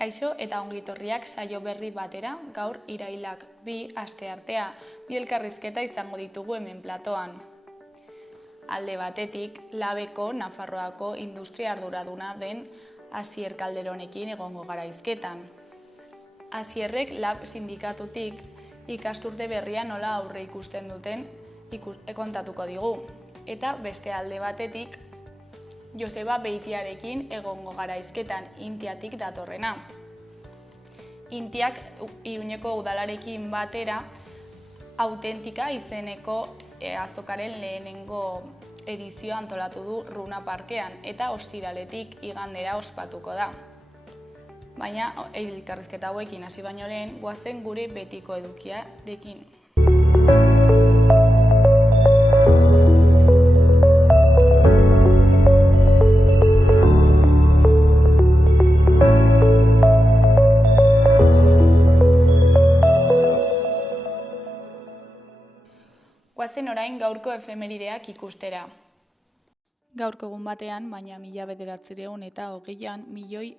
Kaixo eta ongitorriak saio berri batera, gaur irailak 2 asteartea, bi elkarrizketa izango ditugu hemen platoan. Alde batetik, Labeko Nafarroako industria arduraduna den Asier Calderonekin egongo gara hizketan. Asierrek Lab sindikatutik ikasturte berria nola aurre ikusten duten kontatuko digu. Eta beste alde batetik, Joseba Beitiarekin egongo gara hizketan, Intiatik datorrena. Intiak Iruñeko udalarekin batera Autentika izeneko azokaren lehenengo edizioa antolatu du Runa Parkean eta ostiraletik igandera ospatuko da. Baina elkarrizketa hauekin hasi baino lehen, goazen gure betiko edukiarekin. Goazen orain gaurko efemerideak ikustera. Gaurko egun batean, baina 1920ean, 1,5 milioi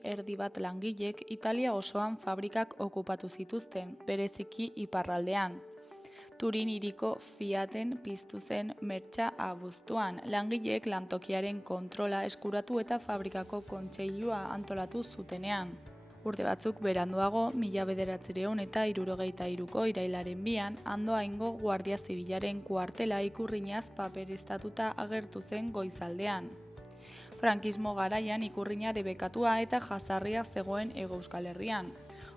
langilek Italia osoan fabrikak okupatu zituzten, bereziki iparraldean. Turin hiriko Fiaten piztu zen mertxa abuztuan, langileek lantokiaren kontrola eskuratu eta fabrikako kontseilua antolatu zutenean. Urte batzuk beranduago, 1963ko irailaren 2an, Andoaingo Guardia Zibilaren kuartela ikurrinaz papereztatuta agertu zen goizaldean. Frankismo garaian ikurrina debekatua eta jazarria zegoen Hego Euskal Herrian.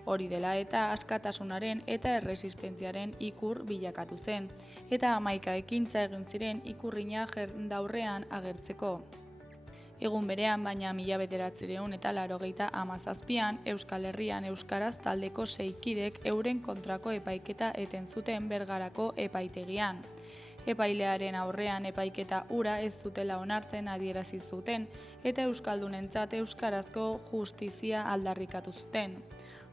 Hori dela eta askatasunaren eta erresistentziaren ikur bilakatu zen, eta 11 ekintza egin ziren ikurrina jendaurrean agertzeko. Egun berean, baina 1987an, Euskal Herrian euskaraz taldeko 6 kidek euren kontrako epaiketa eten zuten Bergarako epaitegian. Epailearen aurrean epaiketa hura ez zutela onartzen adierazi zuten eta euskaldunentzat euskarazko justizia aldarrikatu zuten.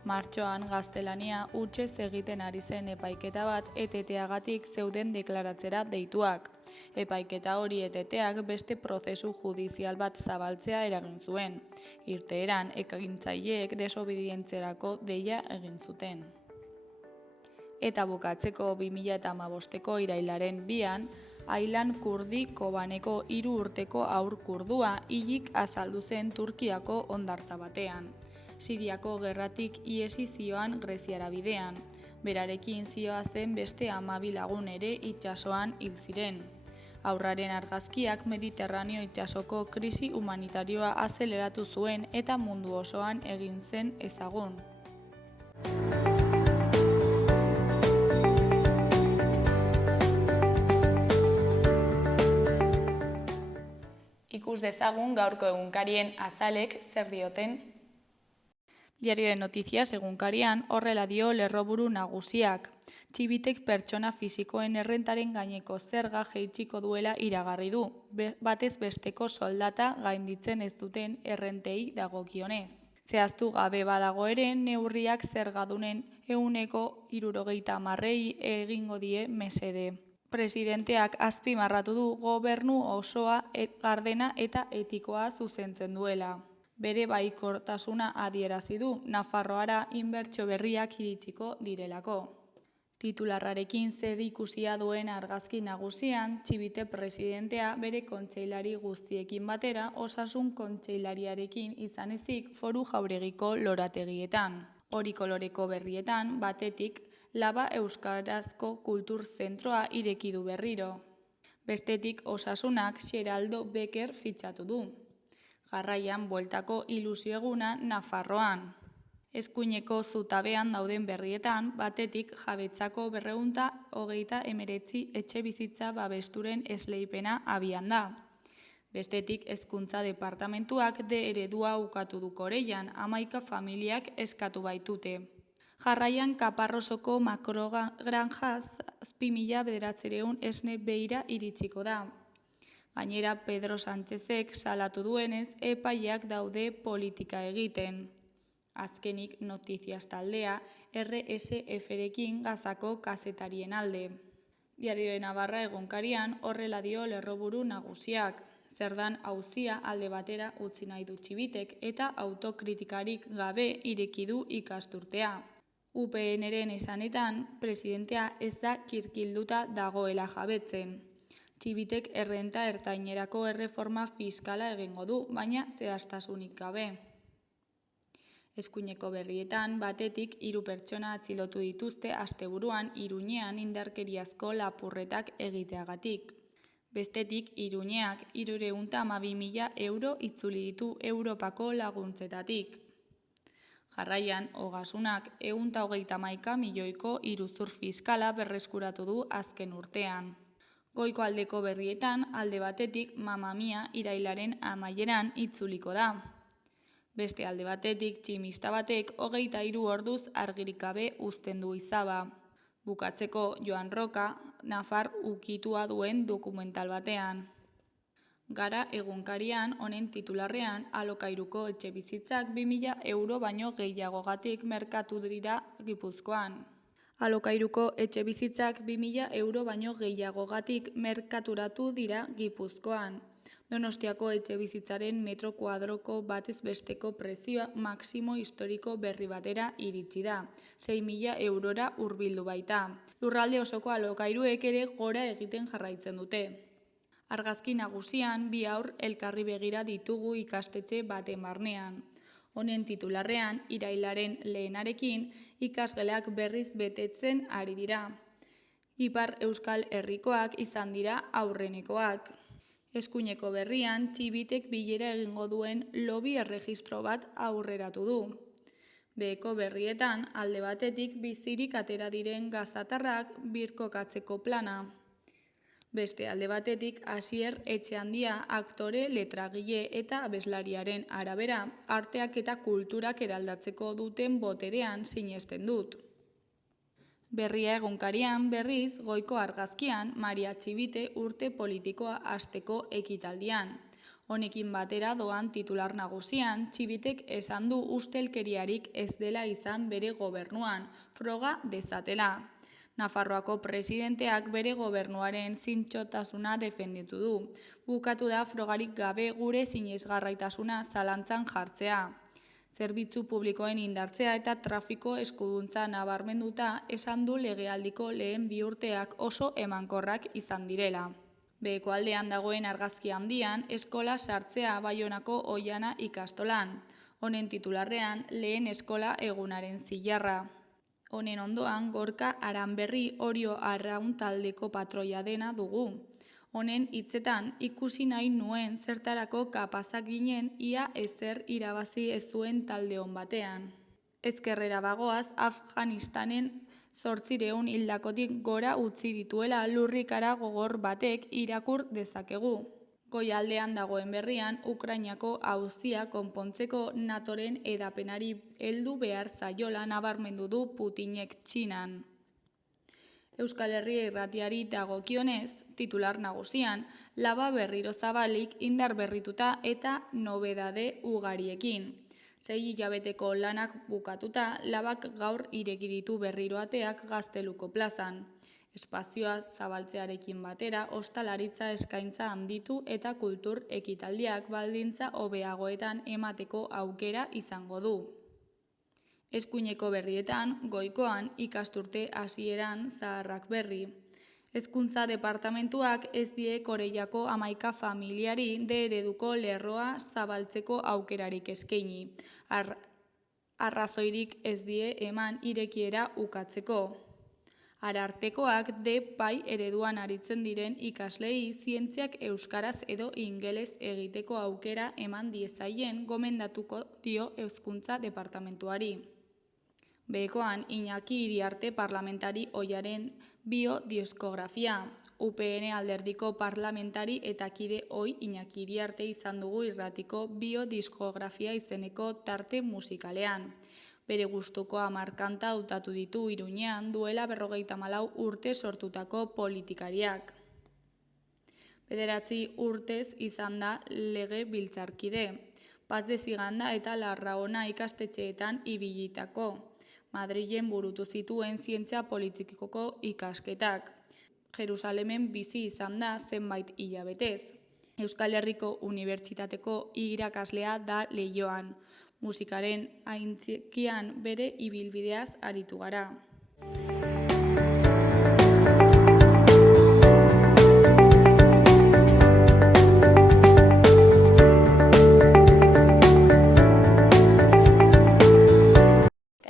Martxoan gaztelania hutsez egiten ari zen epaiketa bat eteteagatik zeuden deklaratzera deituak. Epaiketa hori eteteak beste prozesu judizial bat zabaltzea eragin zuen. Irteeran, ekintzaileek desobedientzierako deia egin zuten. Eta bukatzeko 2015ko irailaren 2an, Aylan Kurdi Kobaneko 3 urteko haur kurdua hilik azaldu zen Turkiako hondartza batean. Siriako gerratik ihesi zioan Greziara bidean. Berarekin zihoazen beste 12 lagun ere itsasoan hil ziren. Haurraren argazkiak Mediterraneo itsasoko krisi humanitarioa azeleratu zuen eta mundu osoan egin zen ezagun. Ikus dezagun gaurko egunkarien azalek zer dioten. Diario de Noticias egunkarian horrela dio lerroburu nagusiak. Txibitek pertsona fisikoen errentaren gaineko zerga jaitsiko duela iragarri du, batez besteko soldata gainditzen ez duten errentei dagokionez. Zehaztu gabe badago ere, neurriak zergadunen 70% egingo die mesede. Presidenteak azpimarratu du gobernu osoa gardena eta etikoa zuzentzen duela. Bere baikortasuna adierazi du, Nafarroara inbertsio berriak iritsiko direlako. Titularrarekin zer ikusia duen argazki nagusian, Txibite presidentea bere kontseilari guztiekin batera osasun kontseilariarekin izan ezik Foru Jauregiko lorategietan. Hori koloreko berrietan, batetik, Laba Euskarazko Kultur Zentroa ireki du berriro. Bestetik, osasunak Xeraldo Becker fitxatu du. Jarraian bueltako ilusio eguna Nafarroan. Eskuineko zutabean dauden berrietan, batetik jabetzako 239 etxe bizitza babesturen esleipena abian da. Bestetik hezkuntza departamentuak eredua ukatu du Koreian, 11 familiak eskatu baitute. Jarraian Kaparrosoko makrogranjaz 7.900 esne beira iritsiko da. Gainera, Pedro Sánchezek salatu duenez, epaileak daude politika egiten. Azkenik Noticias taldea, RSF-rekin Gazako kazetarien alde. Diario de Navarra egunkarian horrela dio lerroburu nagusiak. zer dan auzia alde batera utzi nahi du Txibitek eta autokritikarik gabe ireki du ikasturtea. UPNren esanetan, presidentea ez da kirkilduta dagoela jabetzen. Txibitek errenta ertainerako erreforma fiskala egingo du, baina zehaztasunik gabe. Eskuineko berrietan, batetik 3 pertsona atxilotu dituzte asteburuan Iruñean indarkeriazko lapurretak egiteagatik. Bestetik, Iruñeak 312.000 euro itzuli ditu Europako laguntzetatik. Jarraian, Ogasunak 131 milioiko iruzur fiskala berreskuratu du azken urtean. Goiko aldeko berrietan, alde batetik Mamma Mia irailaren amaieran itzuliko da. Beste alde batetik, tximista batek 23 orduz argirik gabe uzten du izaba. Bukatzeko, Joan Roka, nafar ukitua duen dokumental batean. Gara egunkarian, honen titularrean, alokairuko etxebizitzak 2.000 euro baino gehiagogatik merkatu dira Gipuzkoan. Alokairuko etxebizitzak 2.000 euro baino gehiagogatik merkaturatu dira Gipuzkoan. Donostiako etxebizitzaren metro kuadroko batez besteko prezioa maximo historiko berri batera iritsi da, 6.000 eurora hurbildu baita. Lurralde osoko alokairuek ere gora egiten jarraitzen dute. Argazki nagusian, 2 haur elkarri begira ditugu ikastetxe baten barnean. Honen titularrean, irailaren lehenarekin, ikasgelak berriz betetzen ari dira. Ipar Euskal Herrikoak izan dira aurrenekoak. Eskuineko berrian, Txibitek bilera egingo duen lobby erregistro bat aurreratu du. Beheko berrietan, alde batetik bizirik atera diren gazatarrak birkokatzeko plana. Beste alde batetik, Asier Etxeandia aktore, letragile eta abeslariaren arabera, arteak eta kulturak eraldatzeko duten boterean sinesten dut. Berria egunkarian, berriz, goiko argazkian, Maria Txibite urte politikoa hasteko ekitaldian. Honekin batera doan titular nagusian, Txibitek esan du ustelkeriarik ez dela izan bere gobernuan, froga dezatela. Nafarroako presidenteak bere gobernuaren zintzotasuna defenditu du. Bukatu da frogarik gabe gure sinesgarraitasuna zalantzan jartzea. Zerbitzu publikoen indartzea eta trafiko eskuduntza nabarmenduta esan du legealdiko lehen 2 urteak oso emankorrak izan direla. Beheko aldean dagoen argazki handian, eskola sartzea Baionako Oiana ikastolan. Honen titularrean, lehen eskola egunaren zilarra. Honen ondoan, Gorka Aranberri Orio Arraun taldeko patroia dena dugu. Honen hitzetan, ikusi nahi nuen zertarako kapazak ginen ia ezer irabazi ez zuen taldeon batean. Ezkerrera bagoaz, Afganistanen 800 hildakotik gora utzi dituela lurrikara gogor batek irakur dezakegu. Goialdean dagoen berrian, Ukrainako auzia konpontzeko NATOren edapenari heldu behar zaiola nabarmendu du Putinek Txinan. Euskal Herria irratiari dagokionez, titular nagusian, laba berriro zabalik indar berrituta eta nobedade ugariekin. 6 hilabeteko lanak bukatuta, labak gaur ireki ditu berriro ateak Gazteluko plazan. Espazioa zabaltzearekin batera, ostalaritza eskaintza handitu eta kultur ekitaldiak baldintza hobeagoetan emateko aukera izango du. Eskuineko berrietan, goikoan ikasturte hasieran zaharrak berri. Hezkuntza departamentuak ez die Koreiako 11 familiari D-ereduko lerroa zabaltzeko aukerarik eskaini. Arrazoirik ez die eman irekiera ukatzeko. Arartekoak D-pai ereduan aritzen diren ikaslei zientziak euskaraz edo ingeles egiteko aukera eman diezaien gomendatuko dio hezkuntza departamentuari. Behekoan, Iñaki Iriarte parlamentari ohiaren biodiskografia. UPN alderdiko parlamentari eta kide ohi Iñaki Iriarte izan dugu irratiko biodiskografia izeneko tarte musikalean. Bere gustuko 10 kanta hautatu ditu Iruñean duela 54 urte sortutako politikariak. 9 urtez izan da legebiltzarkide. Paz de Ziganda eta Larraona ikastetxeetan ibilitako. Madrilen burutu zituen zientzia politikoko ikasketak. Jerusalemen bizi izan da zenbait hilabetez. Euskal Herriko Unibertsitateko irakaslea da Leioan. Musikaren aitzikian bere ibilbideaz aritu gara.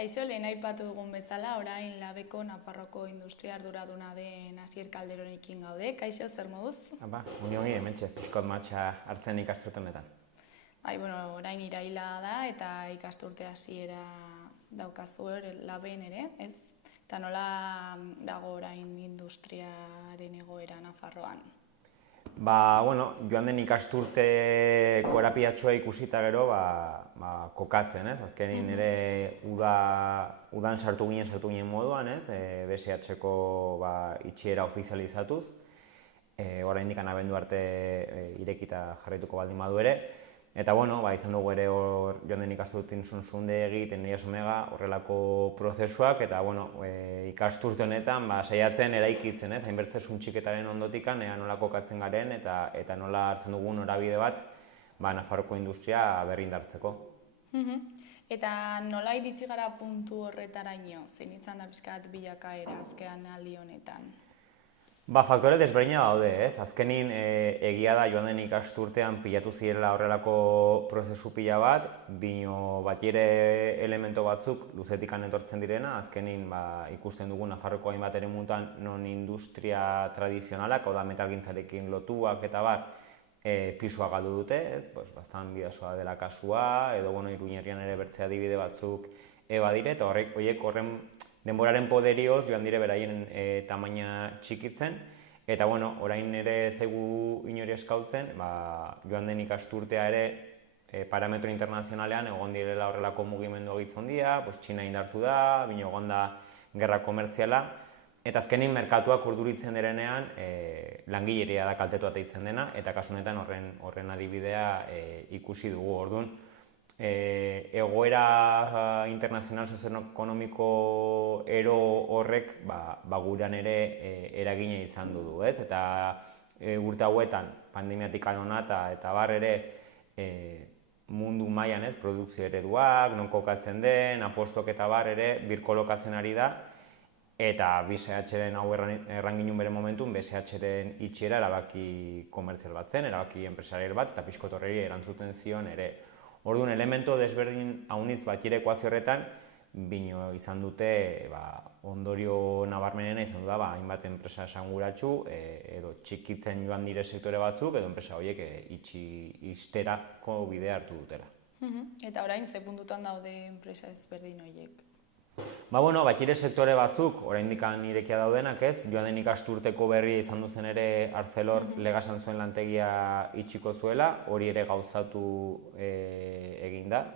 Kaixo, lehen aipatu dugun bezala, orain Labeko Nafarroako industria arduraduna den Asier Calderonekin gaude. Kaixo, zer moduz? Ongi, hementxe, pixkot matxa hartzen ikasturte honetan. Orain iraila da eta ikasturte hasiera daukazu Laben ere, ez? Eta nola dago orain industriaren egoera Nafarroan? Joan den ikasturte korapilatxoa ikusita gero, kokatzen, ez? Azkenin ere udan sartu ginen moduan, ez? BSH-ko itxiera ofizializatuz. Oraindik abendu arte irekita jarraituko baldin badu ere. Eta izan dugu ere joan den ikasturtin zundegi, Tenias Omega, horrelako prozesuak, eta ikasturte honetan saiatzen eraikitzen, ez? Hainbertze suntxiketaren ondotikan, nola kokatzen garen eta nola hartzen dugun norabide bat Nafarroko industria berrindartzeko. Eta nola iritsi gara puntu horretaraino? Zein izan da pixkat bilakaera azken aldi honetan? Faktore desberdina daude, ez? Azkenin egia da joan den ikasturtean pilatu zirela horrelako prozesu pila bat, bino ere elemento batzuk luzetikan etortzen direna, azkenin ikusten dugu Nafarroko hainbat eremutan non industria tradizionalak, oda metalgintzarekin lotuak eta pisua galdu dute, ez? Bastan Bidasoa dela kasua, edo Iruñerrian ere bertze adibide batzuk badire, eta horiek horren denboraren poderioz joan dire beraien tamaina txikitzen, eta orain ere zaigu inori eskautzen, joan den ikasturtea ere parametro internazionalean egon direla horrelako mugimendu egitzondia, Txina indartu da, bino egon da gerra komertziala, eta azkenin merkatuak urduritzen direnean langileria da kaltetu ateitzen dena, eta kasu honetan horren adibidea ikusi dugu. Orduan, egoera internazional sozioekonomiko ero horrek gurean ere eragina izan du, ez? Eta urte hauetan pandemiatik anonata eta ere mundu mailan, ez? Produkzio ereduak, non kokatzen den, apostuak eta ere birkolokatzen ari da, eta BSH-ren hau erranginun bere momentun, BSH-ren itxiera erabaki komertzial bat zen, erabaki enpresarial bat, eta pixkot horreri erantzuten zion ere. Orduan, elemento desberdin hauniz batire ekuazio horretan, bino izan dute ondorio nabarmenena izan du da hainbat enpresa esanguratsu edo txikitzen joan dire sektore batzuk edo enpresa horiek ixterako bidea hartu dutela. Eta orain ze puntutan daude enpresa ezberdin horiek? Batire sektore batzuk, oraindik irekia daudenak, ez? Joan den ikasturteko berri izan duzen ere Arcelor Legasan zuen lantegia itxiko zuela, hori ere gauzatu egin da,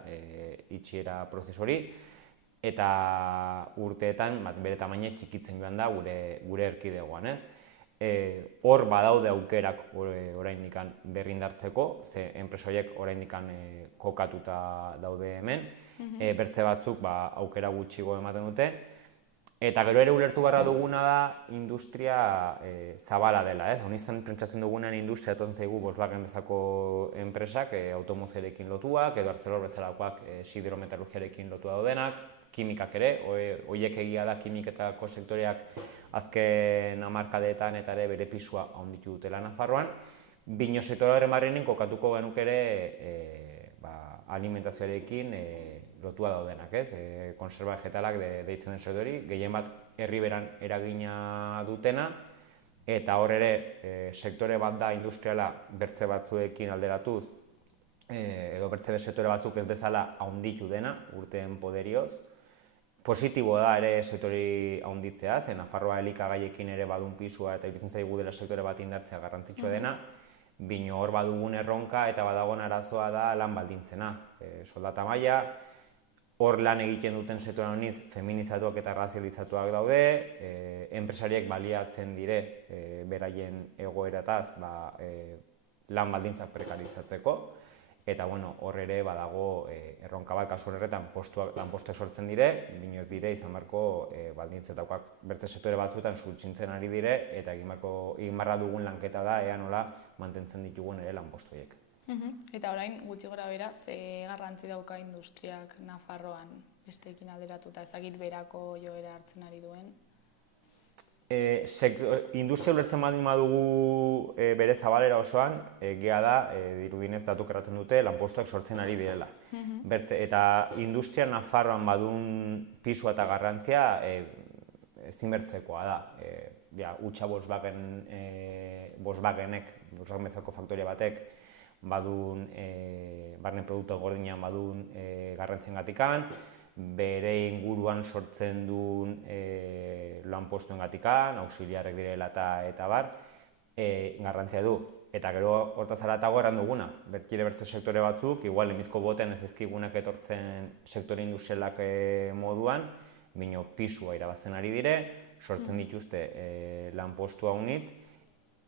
itxiera prozesori, eta urteetan bere tamaina txikitzen joan da gure erkidegoan, ez? Hor badaude aukerak oraindik berrindartzeko, ze enpresa horiek oraindik kokatuta daude hemen, bertze batzuk aukera gutxigo ematen dute, eta gero ere ulertu beharra duguna da industria zabala dela, ez? Honizan pentsatzen dugunean industria etortzen zaigu Volkswagen bezako enpresak, automozioarekin lotuak, edo Arcelor bezalakoak sidrometalurgiarekin lotua daudenak, kimikak ere, horiek egia da kimiketako sektoreak azken hamarkadeetan eta ere bere pisua handitu dutela Nafarroan, bino sektorearen barrenin kokatuko genuk ere alimentazioarekin lotua daudenak, ez? Konserba vegetalak deitzen den sektori, gehien bat herriberan eragina dutena, eta hor ere sektore bat da industriala bertze batzuekin alderatuz, edo bertze sektore batzuk ez bezala handitu dena urteen poderioz. Positibo da ere sektori handitzea, ze Nafarroa elikagaiekin ere badun pisua eta iruditzen zaigu dela sektore bat indartzea garrantzitsua dena, bino hor badugun erronka eta badagoen arazoa da lan baldintzena. Soldata maila, hor lan egiten duten sektore honiz feminizatuak eta razializatuak daude, enpresariek baliatzen dire beraien egoerataz lan baldintzak prekarizatzeko, eta hor ere badago erronka bat kasu horretan lanpostuak sortzen dire, bino ez dire izan beharko baldintzetakoak bertze sektore batzuetan suntsintzen ari dire, eta egin beharra dugun lanketa da ea nola mantentzen ditugun ere lanpostu horiek. Eta orain gutxi gora bera, ze garrantzi dauka industriak Nafarroan besteekin alderatuta, ezagik berako joera hartzen ari duen? Industria ulertzen baldin badugu bere zabalera osoan, gea da, dirudinez datuk erraten dute, lanpostuak sortzen ari direla. Eta industria Nafarroan badun pisua eta garrantzia ezinbertzekoa da. Utxa Volkswagenek, Volkswagen bezalako faktoria batek, badun barne produktu gordinean badun garrantziengatikan, bere inguruan sortzen duen lanpostuengatikan, auxiliarrek direla eta bar, garrantzia du. Eta gero hortaz haratago erran duguna, bertze sektore batzuk, igual lemizko botean ez ezkigunak etortzen sektore industrialak moduan, bino pisua irabazten ari dire, sortzen dituzte lanpostua unitz,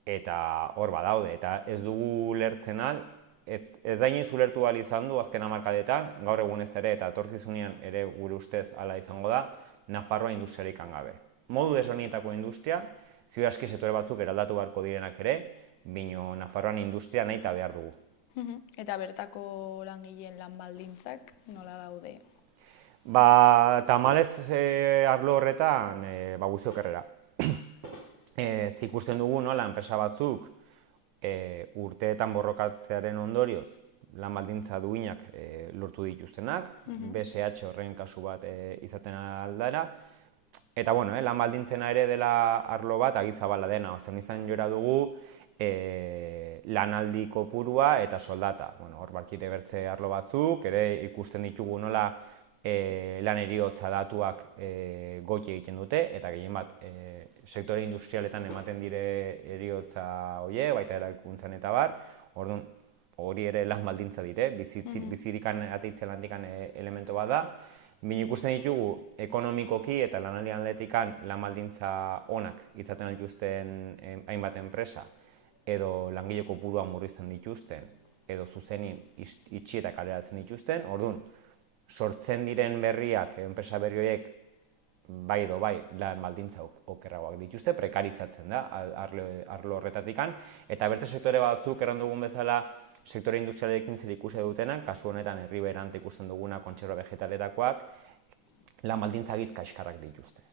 eta hor badaude, eta ez dugu lertzen al, ez da inoiz ulertu ahal izan du azken hamarkadetan, gaur egunez ere eta etorkizunean ere gure ustez hala izango da, Nafarroa industriarik gabe. Modu desberdinetako industria, ziur aski sektore batzuk eraldatu beharko direnak ere, bino Nafarroan industria nahi eta behar dugu. Eta bertako langileen lan baldintzak nola daude? Tamalez arlo horretan guzti okerrera. Ikusten dugu nola enpresa batzuk urteetan borrokatzearen ondorioz lan baldintza duinak lortu dituztenak, BSH horren kasu bat izaten aldara, eta lan baldintzena ere dela arlo bat agitzabala dena, zen izan jora dugu lanaldi kopurua eta soldata. Hor barkire bertze arlo batzuk, ere ikusten ditugu nola lan eriotza datuak goiti egiten dute, eta gehien bat sektore industrialetan ematen dire eriotza hoie, baita eraikuntzan eta bar, orduan hori ere lan baldintza dire, bizirikan ateitzen lantikan elemento bat da. Bino ikusten ditugu ekonomikoki eta lanaldian atletikan lan baldintza onak izaten dituzten hainbat enpresa, edo langile kopurua murrizten dituzten, edo zuzenin itxi eta kaleratzen dituzten, orduan sortzen diren berriak, enpresa berri horiek, bai edo bai, lan baldintza okerragoak dituzte, prekarizatzen da arlo horretatikan, eta bertze sektore batzuk erran dugun bezala sektore industrialekin zer ikusi dutenak, kasu honetan herriberant ikusten duguna kontserba vegetaletakoak, lan baldintza giz kaskarrak dituzte.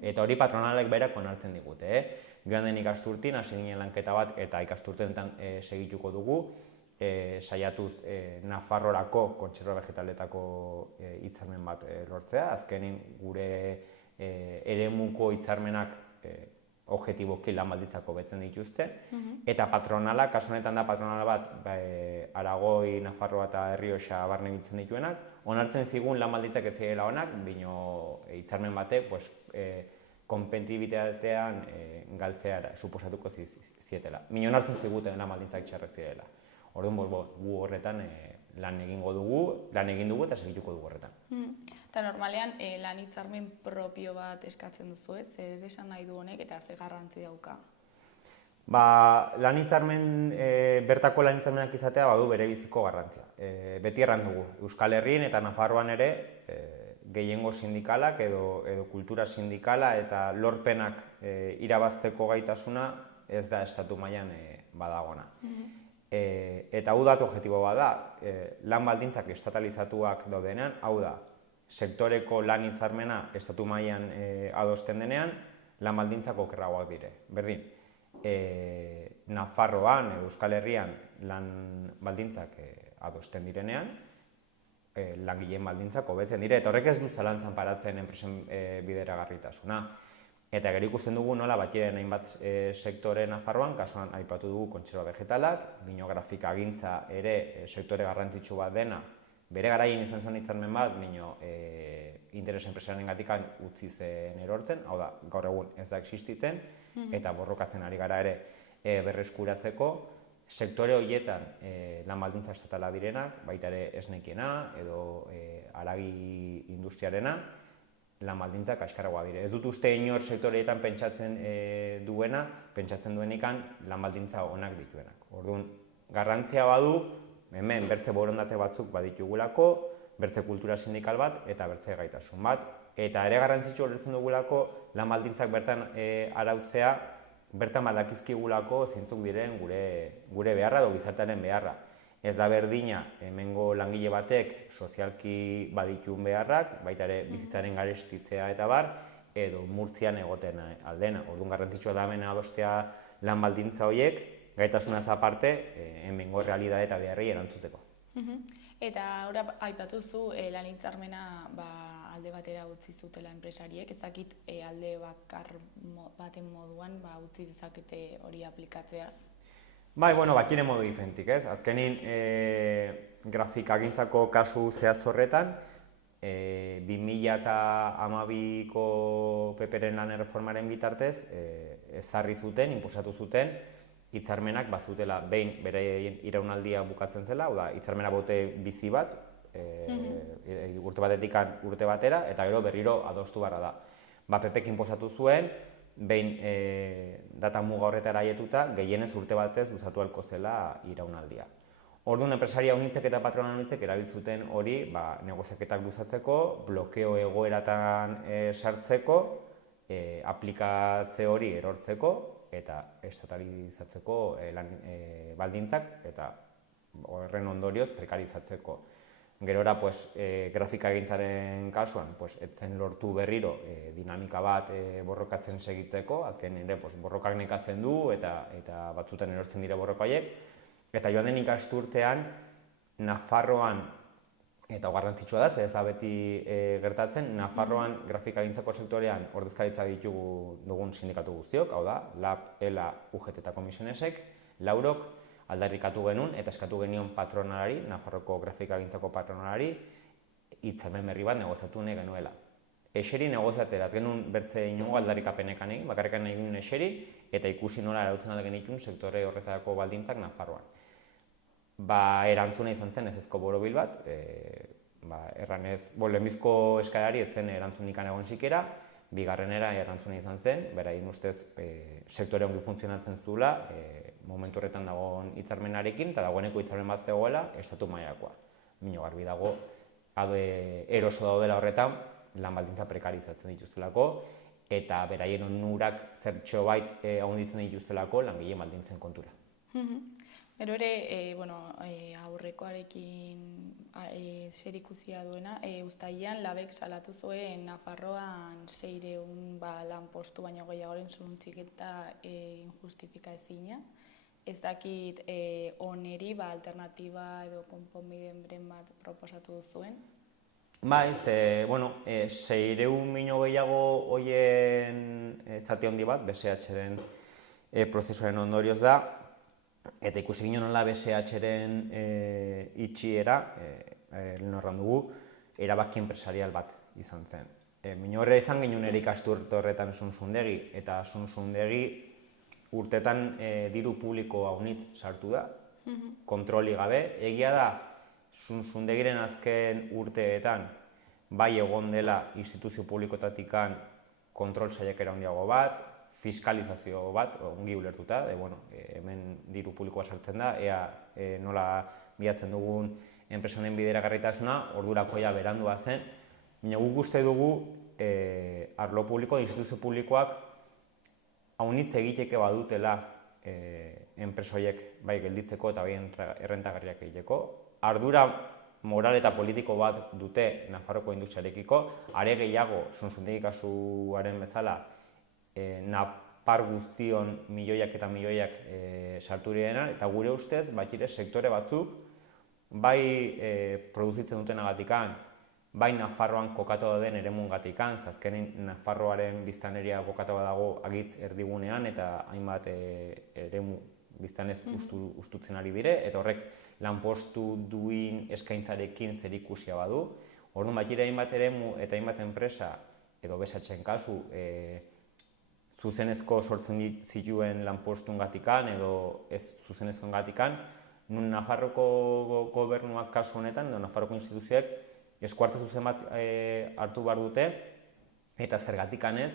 Eta hori patronalek berak onartzen digute. Joan den ikasturtin, hasi ginen lanketa bat eta ikasturtenetan segituko dugu, saiatuz Nafarrorako kontserba vegetaletako hitzarmen bat lortzea. Azkenin gure eremuko hitzarmenak objetiboki lan baldintzako betzen dituzte. Eta patronala, kasu honetan da patronala bat Aragoi, Nafarroa eta Errioxa barne biltzen dituenak, onartzen zigun lan baldintzak ez zirela onak, bino hitzarmen batek konpetibitatean galtzea suposatuko zietela. Bino onartzen ziguten lan baldintzak txarrek zirela. Orduan, gu horretan lan egin dugu eta segituko dugu horretan. Eta normalean lan hitzarmen propio bat eskatzen duzu, zer esan nahi du honek eta ze garrantzi dauka? Lan hitzarmen, bertako lan hitzarmenak izatea badu bere biziko garrantzia. Beti erran dugu, Euskal Herrian eta Nafarroan ere gehiengo sindikalak edo kultura sindikala eta lorpenak irabazteko gaitasuna ez da estatu mailan badagona. Eta hau datu objektibo bat da, lan baldintzak estatalizatuak daudenean, hau da, sektoreko lan hitzarmena estatu mailan adosten denean, lan baldintzak okerragoak dire. Berdin, Nafarroan, Euskal Herrian lan baldintzak adosten direnean, langileen baldintzak hobetzen dire, eta horrek ez du zalantzan paratzen enpresen bideragarritasuna. Eta gero ikusten dugu nola batiren hainbat sektore Nafarroan, kasuan aipatu dugu kontserba vegetalak, bino grafikagintza ere sektore garrantzitsu bat dena, bere garaien izan zen hitzarmen bat, bino interes enpresaren gatikan utzi zen erortzen, hau da, gaur egun ez da existitzen, eta borrokatzen ari gara ere berreskuratzeko, sektore horietan lan baldintza estatala direnak, baita ere esnekiena edo haragi industriarena, lan baldintzak kaskarragoa dire. Ez dut uste inor sektoreetan pentsatzen duenikan lan baldintza onak dituenak. Orduan, garrantzia badu hemen bertze borondate batzuk baditugulako, bertze kultura sindikal bat eta bertze gaitasun bat. Eta ere garrantzitsu ulertzen dugulako lan baldintzak bertan arautzea, bertan badakizkigulako zeintzuk diren gure beharra edo gizartearen beharra. Ez da berdina hemengo langile batek sozialki baditun beharrak, baita ere bizitzaren garestitzea eta bar, edo Murtzian egoten aldena. Orduan garrantzitsua da hemen adostea lan baldintza horiek, gaitasunaz aparte, hemengo realidade eta beharrei erantzuteko. Eta ora aipatuzu lan hitzarmena alde batera utzi zutela enpresariek, ez dakit alde bakar baten moduan utzi dezakete hori aplikatzeaz. Bai, bakire modu diferentik, ez? Azkenin grafikagintzako kasu zehaz horretan, 2012ko PP-ren lan erreformaren bitartez ezarri zuten, inposatu zuten, hitzarmenak bazutela behin bere iraunaldia bukatzen zela, hau da, hitzarmena bote bizi bat, urte batetik urte batera, eta gero berriro adostu barra da. PP-ek inposatu zuen, behin data muga horretara aietuta, gehienez urte batez luzatu ahalko zela iraunaldia. Orduan, enpresaria unitzek eta patrona unitzek erabiltzuten hori negoziaketak luzatzeko, blokeo egoeratan sartzeko, aplikatze hori erortzeko eta estatalizatzeko baldintzak eta horren ondorioz prekarizatzeko. Gerora, grafikagintzaren kasuan, etzen lortu berriro dinamika bat borrokatzen segitzeko, azken ere borrokak nekatzen du eta batzutan erortzen dira borroka horiek. Eta joan den ikasturtean, Nafarroan, eta garrantzitsua da, ez da beti gertatzen, Nafarroan grafikagintzako sektorean ordezkaritza ditugu dugun sindikatu guztiok, hau da, LAB, ELA, UGT eta Komisionesek, laurok aldarrikatu genuen eta eskatu genion patronalari, Nafarroko grafikagintzako patronalari, hitzarmen berri bat negoziatu nahi genuela. Eseri negoziatzera, ez genuen bertze inongo aldarrikapenekan egin, bakarrikan nahi genuen eseri, eta ikusi nola arautzen alde genituen sektore horretarako baldintzak Nafarroan. Erantzuna izan zen ezezko borobil bat, erranez, lehenbizko eskalari etzen erantzunik egon sikera, bigarrenera erantzuna izan zen, beraien ustez sektore ongi funtzionatzen zuela, momentu horretan dagoen hitzarmenarekin, eta dagoeneko hitzarmen bat zegoela, estatu mailakoa. Mino garbi dago, eroso daudela horretan, lan baldintza prekarizatzen dituztelako, eta beraien onurak zertxo bait ahonditzen dituztelako langile baldintzen kontura. Gero ere, aurrekoarekin zerikusia duena, uztailean LABek salatu zuen Nafarroan 600 lanpostu baino gehiagoren zuruntziketa injustifika ezina. Ez dakit oneri alternatiba edo konponbideren bat proposatu duzuen? Baiz, 600 mino gehiago hoien zati handi bat, BSH-ren prozesuaren ondorioz da, eta ikusi ginen nola BSH-ren itxiera, lehen horran dugu, erabaki enpresarial bat izan zen. Mino horre izan ginen ere ikasturte horretan Suntsundegi, eta Suntsundegi urtetan diru publiko haunitz sartu da, kontroli gabe. Egia da, Suntsundegiren azken urteetan bai egon dela instituzio publikotatikan kontrol saiakera handiago bat, fiskalizazio bat, ongi ulertuta, hemen diru publikoa sartzen da, ea nola bilatzen dugun enpresonen bideragarritasuna, ordurakoia berandua zen. Guk uste dugu arlo publiko, instituzio publikoak haunitz egiteke badutela enpresoiek bai gelditzeko eta bai errentagarriak egiteko. Ardura moral eta politiko bat dute Nafarroko industriarekiko, are gehiago Suntsundegi kasuaren bezala Napar guztion milioiak eta milioiak sartu direnean, eta gure ustez sektore batzuk bai produzitzen dutenagatikan, bai Nafarroan kokatu den eremuengatikan, azkenin Nafarroaren biztanleria kokatu dago agitz erdigunean eta hainbat eremu biztanez ustutzen ari dire, eta horrek lanpostu duin eskaintzarekin zerikusia badu. Orduan hainbat eremu eta hainbat enpresa, edo BSH-en kasu, zuzenezko sortzen zituen lanpostuengatikan edo ez zuzenezkoengatikan, nun Nafarroko gobernuak kasu honetan, edo Nafarroko instituzioek eskuartze zuzen bat hartu behar dute, eta zergatikan ez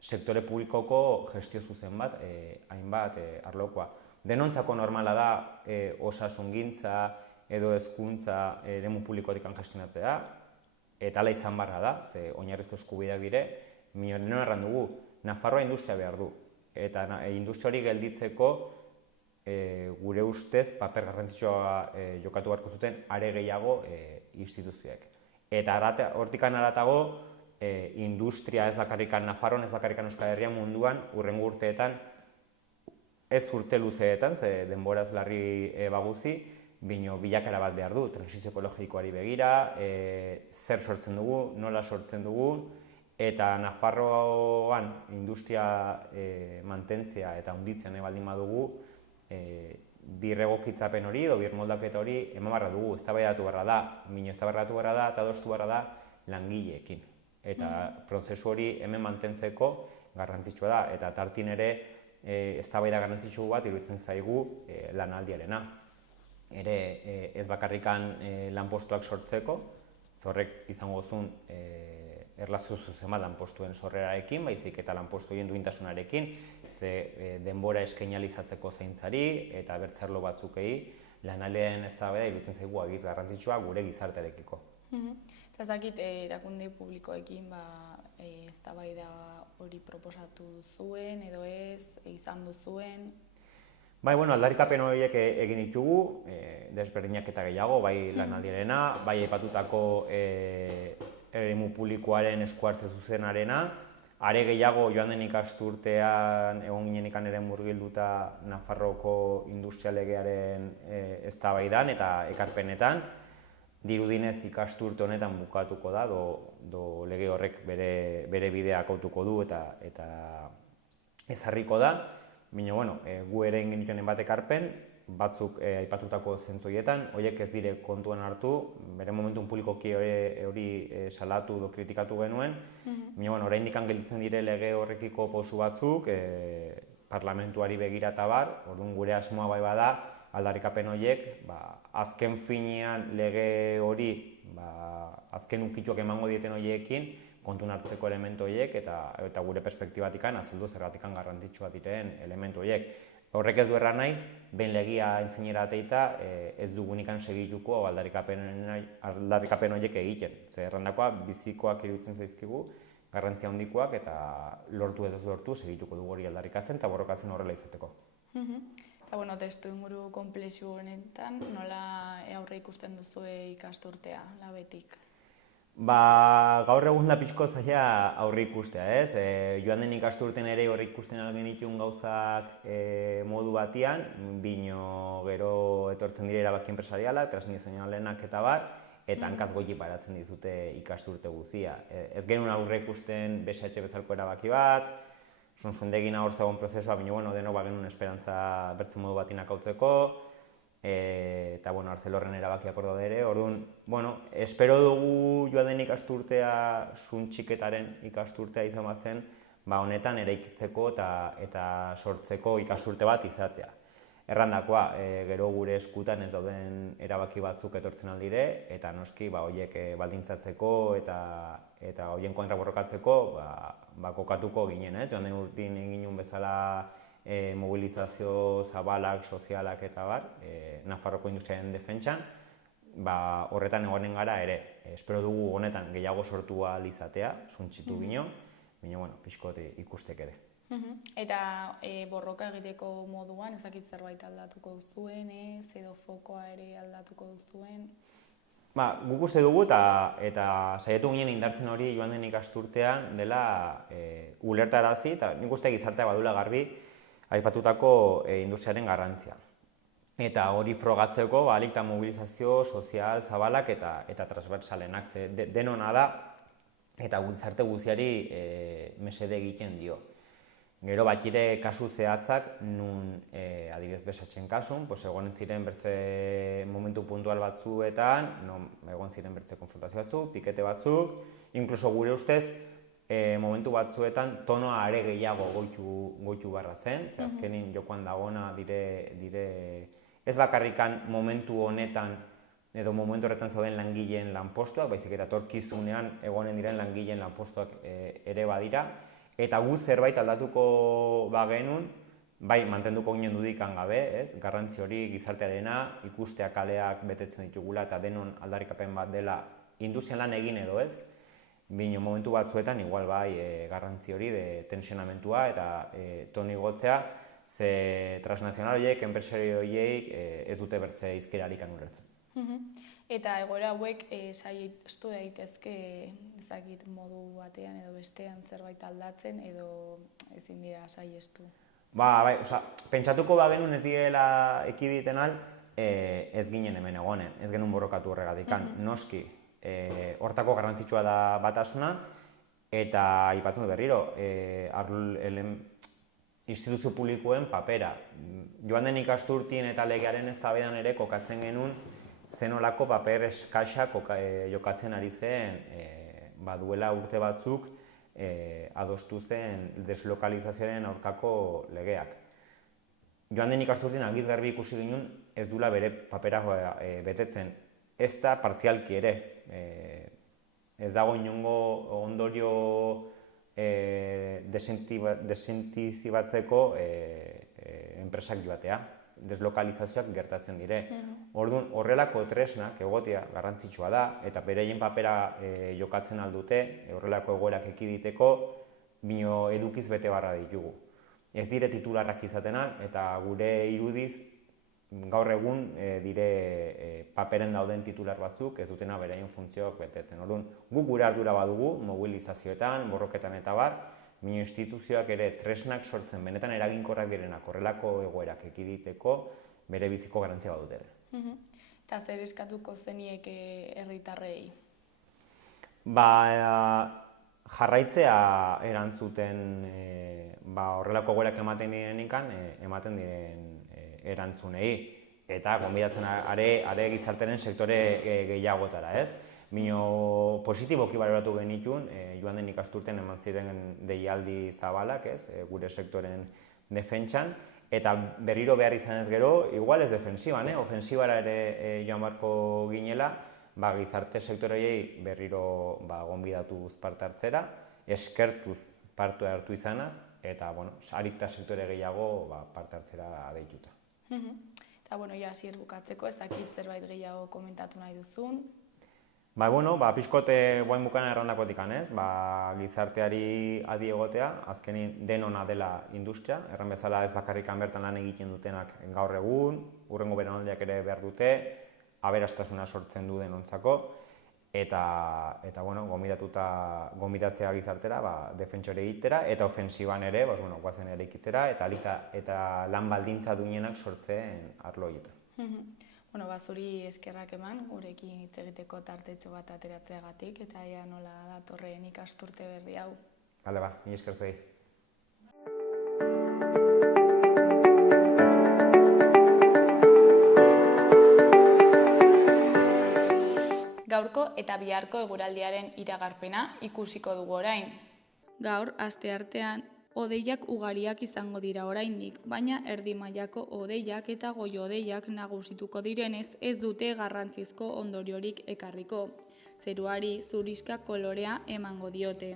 sektore publikoko gestio zuzen bat, hainbat arlokoa. denontzako normala da osasungintza edo hezkuntza eremu publikotik gestionatzea, eta hala izan barra da, ze oinarrizko eskubideak dire, denon erran dugu, Nafarroa industria behar du, eta industria hori gelditzeko gure ustez paper garrantzitsua jokatu beharko zuten are gehiago instituzioek. Eta hortikan haratago, industria ez bakarrikan Nafarroan, ez bakarrikan Euskal Herrian munduan, hurrengo urteetan, ez urte luzeetan, ze denboraz larri baguzi, bino bilakara bat behar du, transizio ekologikoari begira, zer sortzen dugu, nola sortzen dugu, eta Nafarroan industria mantentzea eta hunditzea nahi baldin badugu, birregokitzapen hori edo birmoldaketa hori eman barra dugu, eztabaidatu beharra da, eztabaidatu beharra da eta adostu beharra da langileekin. Eta prozesu hori hemen mantentzeko garrantzitsua da, eta tartin ere eztabaida garrantzitsu bat iruditzen zaigu lanaldiarena. Ere ez bakarrikan lanpostuak sortzeko, horrek izango zuen erlazio zuzen bat lanpostuen sorrerarekin, baizik eta lanpostu horien duintasunarekin, ze denbora eskainalizatzeko zaintzari eta bertzarlo batzukei lanaldiaren eztabaida iruditzen zaigu agiz garrantzitsua gure gizartearekiko. Eta ez dakit erakunde publikoekin eztabaida hori proposatu zuen edo ez, izan duzuen? Bai, aldarrikapen horiek egin ditugu, desberdinak eta gehiago, bai lanaldiarena, bai aipatutako eremu publikoaren esku hartze zuzenarena, are gehiago joan den ikasturtean egon ginen ikan ere murgilduta Nafarroko industria legearen eztabaidan eta ekarpenetan, dirudinez ikasturte honetan bukatuko da, do lege horrek bere bidea akautuko du eta ezarriko da. Baina, gu ere egin genituen bat ekarpen, batzuk aipatutako zentzoietan, horiek ez dire kontuan hartu, bere momentun publikoki hori salatu edo kritikatu genuen, baina, oraindik gelditzen dire lege horrekiko pausu batzuk, parlamentuari begira eta bar, orduan gure asmoa bai bada, aldarrikapen horiek, azken finean lege hori, azken ukituak emango dieten horiekin, kontun hartzeko elementu horiek eta gure perspektibatikan azaldu zergatikan garrantzitsua diren elementu horiek. Horrek ez du erran nahi, behin legia entzinera ateita ez dugunikan segituko aldarrikapen horiek egiten. Zer errandakoa bizikoak iruditzen zaizkigu, garrantzia handikoak eta lortu edo ez lortu segituko dugu hori aldarrikatzen eta borrokatzen horrela izateko. Eta testu inguru konplexu honetan, nola aurre ikusten duzue ikasturtea, labetik? Gaur egun da pixko zaila aurre ikustea, ez? Joan den ikasturten ere aurre ikusten genituen gauzak modu batian, bino gero etortzen dira erabaki enpresariala, transnazionalenak eta bar, eta hankaz goiti paratzen dizute ikasturte guzia. Ez genuen aurre ikusten BSH bezalko erabaki bat, suntsundegina hor zegoen prozesua, bino denok genuen esperantza bertzen modu batinak hautzeko, eta Arcelorren erabakiak hor daude ere, orduan, espero dugu joan den ikasturtea, suntxiketaren ikasturtea izan bazen, honetan eraikitzeko eta sortzeko ikasturte bat izatea. Errandakoa, gero gure eskutan ez dauden erabaki batzuk etortzen aldire, eta noski horiek baldintzatzeko eta horien kontra borrokatzeko kokatuko ginen, ez? Joan den urtin egin bezala mobilizazio zabalak, sozialak eta bar, Nafarroko industriaren defentsan, horretan egonen gara ere. Espero dugu honetan gehiago sortu ahal izatea, suntxitu gino, baina pixkot ikustek ere. Eta borroka egiteko moduan, ezakit zerbait aldatuko duzuen, edo fokoa ere aldatuko duzuen? Guk uste dugu eta saiatu ginen indartzen hori joan den ikasturtean dela ulertarazi, eta nik uste gizartea badula garbi aipatutako industriaren garrantzia. Eta hori frogatzeko alikta mobilizazio sozial zabalak eta transversalenak denona da eta gizarte guztiari mesede egiten dio. Gero batire kasu zehatzak nun adibidez BSH-en kasun, egon ziren bertze momentu puntual batzuetan, egon ziren bertze konfrontazio batzuk, pikete batzuk, inkluso gure ustez momentu batzuetan tonoa are gehiago goitu barra zen, ze azkenin jokoan dagona dire ez bakarrikan momentu honetan edo momentu horretan zauden langileen lanpostuak, baizik eta etorkizunean egonen diren langileen lanpostuak ere badira, eta gu zerbait aldatuko bagenun, bai, mantenduko ginen dudikan gabe, ez? Garrantzi hori gizartearena, ikustea kaleak betetzen ditugula eta denon aldarrikapen bat dela industrian lan egin edo ez, bino momentu batzuetan igual bai garrantzi hori de tensionamentua eta toni igotzea, ze transnazional horiek, enpresario horiek ez dute bertze hizkerarik ulertzen. Eta egoera hauek saihestu daitezke ezakit modu batean edo bestean zerbait aldatzen edo ezin dira saihestu. Bai, pentsatuko bagenuen ez direla ekiditen al, ez ginen hemen egonen, ez genuen borrokatu horregatikan. Noski, hortako garrantzitsua da batasuna, eta aipatzen dut berriro, instituzio publikoen papera. Joan den ikasturtien eta legearen eztabaidan ere kokatzen genuen zenolako paper eskaxa jokatzen ari zen duela urte batzuk adostu zen deslokalizazioaren aurkako legeak. Joan den ikasturtien argiz garbi ikusi ginen ez duela bere papera betetzen, ez da partzialki ere. Ez dago inongo ondorio desentizibatzeko enpresak joatea, deslokalizazioak gertatzen dire. Orduan, horrelako tresnak egotea garrantzitsua da, eta bereien papera jokatzen aldute, horrelako egoerak ekiditeko, bino edukiz bete barra ditugu. Ez dire titularrak izatenak, eta gure irudiz, gaur egun dire paperen dauden titular batzuk ez dutena beraien funtzioak betetzen. Orduan, guk gure ardura badugu, mobilizazioetan, borroketan eta bar, bino instituzioak ere tresnak sortzen benetan eraginkorrak direnak horrelako egoerak ekiditeko bere biziko garantzia badute ere. Eta zer eskatuko zeniek herritarrei? Jarraitzea erantzuten horrelako egoerak ematen direnikan, ematen diren erantzunei, eta gonbidatzen are gizartearen sektore gehiagotara, ez? Mino positiboki baloratu genituen, joan den ikasturtean eman ziren deialdi zabalak, ez? Gure sektoren defentsan, eta berriro behar izanez gero, igual ez defensiban, ofensibara ere joan barko ginela, gizarte sektoreiei berriro gonbidatuz parte hartzera, eskertuz parte hartu izanaz, eta sarikta sektore gehiago parte hartzera deituta. Eta, hasier bukatzeko, ez dakit zerbait gehiago komentatu nahi duzun? Pixkote guain bukanan errandakotikan, ez? Gizarteari adi egotea, azkenin denona dela industria, erran bezala ez bakarrikan bertan lan egiten dutenak gaur egun, hurrengo belaunaldiak ere behar dute, aberastasuna sortzen du denontzako, eta gonbidatzea gizartera, defentsore egitera, eta ofensiban ere, guazen ere ikitzera, eta lan baldintza duinenak sortzen arlo egiten. Zuri eskerrak eman, gurekin hitz egiteko tartetxo bat ateratzeagatik, eta ea nola datorren ikasturte berri hau. Bale, ni esker zuei. Gaurko eta biharko eguraldiaren iragarpena ikusiko dugu orain. Gaur, asteartean, hodeiak ugariak izango dira oraindik, baina erdi mailako hodeiak eta goi-hodeiak nagusituko direnez ez dute garrantzizko ondoriorik ekarriko. Zeruari zuriska kolorea emango diote.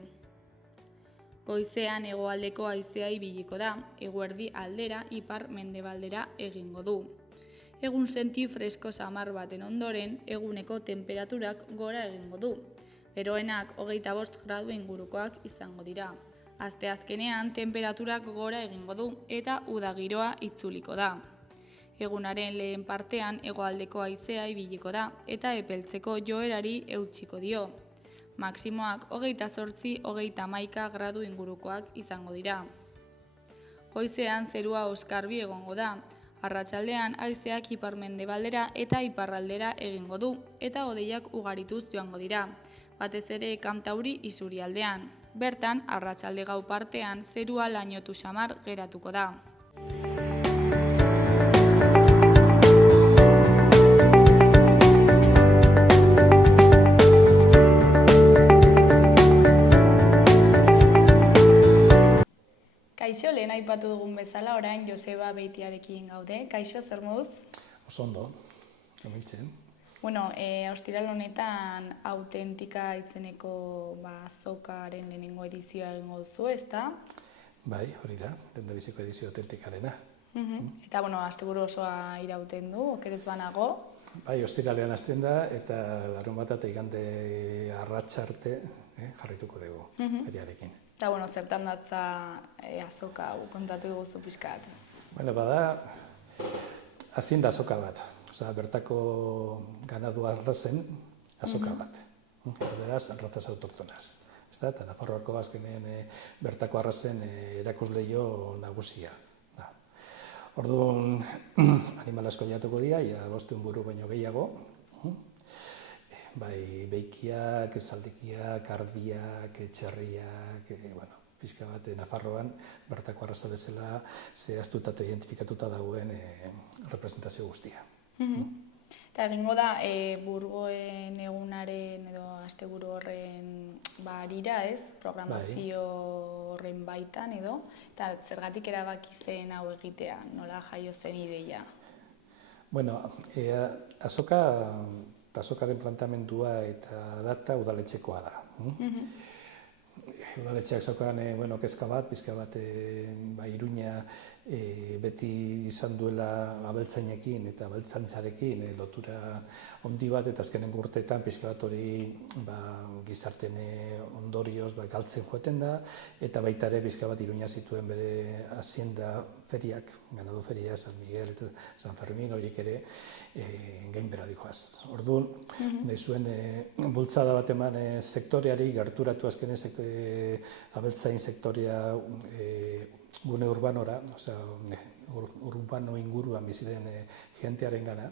Goizean hegoaldeko haizea ibiliko da, eguerdi aldera ipar-mendebaldera egingo du. Egun senti fresko samar baten ondoren, eguneko temperaturak gora egingo du. Beroenak 25 gradu ingurukoak izango dira. Asteazkenean temperaturak gora egingo du eta udagiroa itzuliko da. Egunaren lehen partean hegoaldeko haizea ibiliko da eta epeltzeko joerari eutsiko dio. Maximoak 28-31 gradu ingurukoak izango dira. Goizean zerua oskarbi egongo da. Arratsaldean haizeak ipar-mendebaldera eta iparraldera egingo du eta hodeiak ugarituz joango dira, batez ere kantauri isurialdean. Bertan, arratsalde gau partean zerua lainotu samar geratuko da. Kaixo, lehen aipatu dugun bezala, orain Joseba Beitiarekin gaude. Kaixo, zer moduz? Oso ondo, hementzen. Ostiral honetan autentika izeneko azokaren lehenengo edizioa egingo duzu, ezta? Bai, hori da, lehendabiziko edizio autentikarena. Eta, asteburu osoa irauten du, okerez banago. Bai, ostiralean hasten da, eta larunbata eta igande arratsarte jarrituko dugu feriarekin. Eta, zertan datza azoka hau kontatu guzu pixkat? Bada, hazin da azoka bat. Bertako ganadu arrazen azoka bat. Beraz, arrazaz autoktonaz. Eta Nafarroako azkenean bertako arrazen erakusleio nagusia. Orduan, animal asko jatuko dira, 500 buru baino gehiago. Bai, beikiak, zaldikiak, ardiak, txerriak, pixka bat Nafarroan bertako arraza bezala zehaztuta eta identifikatuta dagoen representazio guztia. Eta egingo da, Burgoen egunaren edo asteburu horren harira, ez? Programazio horren baitan edo, eta zergatik erabaki zen hau egitea, nola jaio zen ideia? Azoka eta azokaren planteamendua eta data udaletxekoa da. Udaletxeak zaukan kezka bat, pizka bat Iruña beti izan duela abeltzainekin eta abeltzantzarekin lotura handi bat, eta azkenen urteetan pizka bat hori gizarten ondorioz galtzen joaten da, eta baita ere pizka bat Iruña zituen bere hazienda feriak, ganadu feria, San Miguel eta San Fermin horiek ere gainbera dijoaz. Orduan, nahi zuen bultzada bat eman sektoreari, gerturatu azkenen abeltzain sektorea gune urbanora, urbano inguruan biziren jentearen gana,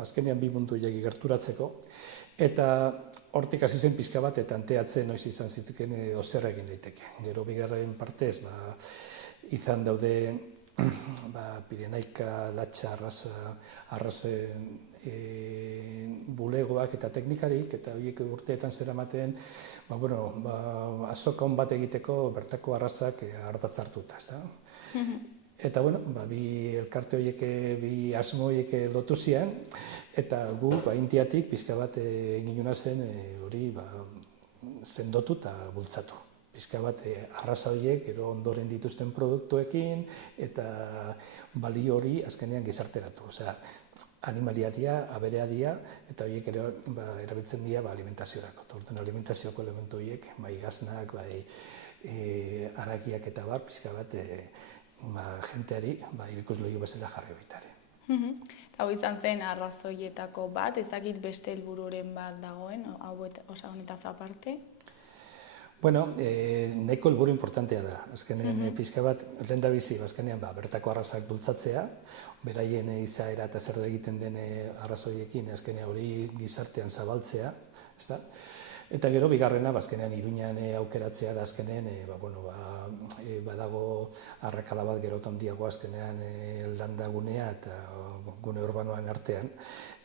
azkenean bi mundu gerturatzeko, eta hortik hasi zen pixka bat eta anteatzen noiz izan ziteken zer egin daiteke. Gero bigarren partez izan daude Pirenaika, Latxa, arrazen bulegoak eta teknikarik, eta horiek urteetan zeramaten azoka on bat egiteko bertako arrazak ardatzartuta. Eta bi elkarte horiek, bi asmo horiek lotu zian, eta gu Indiatik pixka bat ginuna zen hori sendotu eta bultzatu. Pixka bat arraza horiek gero ondoren dituzten produktuekin eta balio hori azkenean gizarteratu. Animalia dira, aberea dira, eta horiek ere erabiltzen dira alimentaziorako. Orduan alimentazioko elementu horiek, gaznak, haragiak eta pixka bat jenteari ikusleiho bezala jarri baitare. Hau izan zen arrazoietako bat, ez dakit beste helbururen bat dagoen, hau honetaz aparte? Nahiko helburu importantea da. Azkenean pixka bat, lehendabizi, azkenean bertako arrazak bultzatzea, beraien izaera eta zer egiten den arrazoiekin, azkenean hori gizartean zabaltzea, eta gero bigarrena, azkenean Iruñan aukeratzea da azkenean, badago arrakala bat gero handiago azkenean landagunea eta gune urbanoan artean,